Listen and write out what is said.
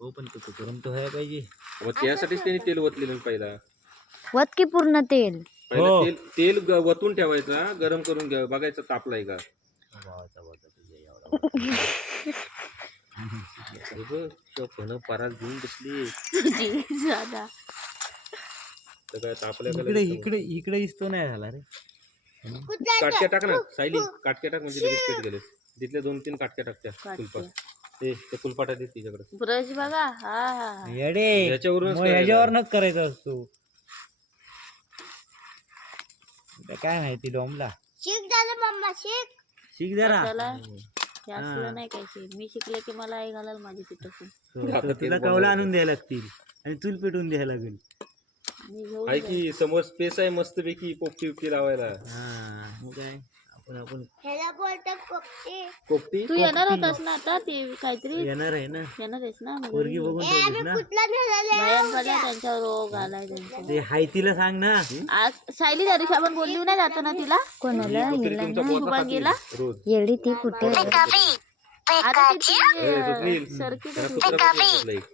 हो पण तो गरम तर व्हायला पाहिजे. मग त्यासाठीच त्यांनी तेल ओतलेलं पहिला. वत की पूर्ण तेल. पहिला तेल वतून ठेवायचा, गरम करून घ्या, बघायचं तापलाय का. परात घेऊन बसली दादा तर काय तापल्या का इकडे लगेच इकडे इकडे इस्तो नाही झाला रे. काटक्या टाक ना सायली, काटक्या टाक म्हणजे लगेच पेट गेले. तिथल्या 2-3 काटक्या टाकत्या कुलपात. ते कुलपाटा दे तिच्याकडे. ब्रश बघा. हा येडे याच्यावरूनच याच्यावरनच करायचा असतो. काय माहिती डोमला शिक झालं मम्मा शिक. शिक जरा. त्याला हे असलं नाही काय शिक. मी शिकले की मला आई घालाल माझी तिथं. तुला कवला आणून द्यायला लागतील आणि चूल पेटवून द्यायला लागेल. मी घेऊन आहे की समोर स्पेस आहे मस्त पैकी पोपटी उपटी लावायला. हा मग काय आपण ह्याला बोलतात कोपटी. पोपटी तू येणार होतास ना आता ते काहीतरी येणार आहे ना. येणार आहेस ना पोरगी बघून ठेवलीस ना. कुठला नेलेला भयान पडला त्यांच्यावर रोग आलाय त्यांचा. ते हाय तिला सांग ना. आज सायली त्या दिवशी आपण बोलली नाही जातो ना तिला. कोणाला शुभांगीला रोज येडी ती कुठे आता ती स्वप्नील सरकी त्याला कुत्रा बसला एक.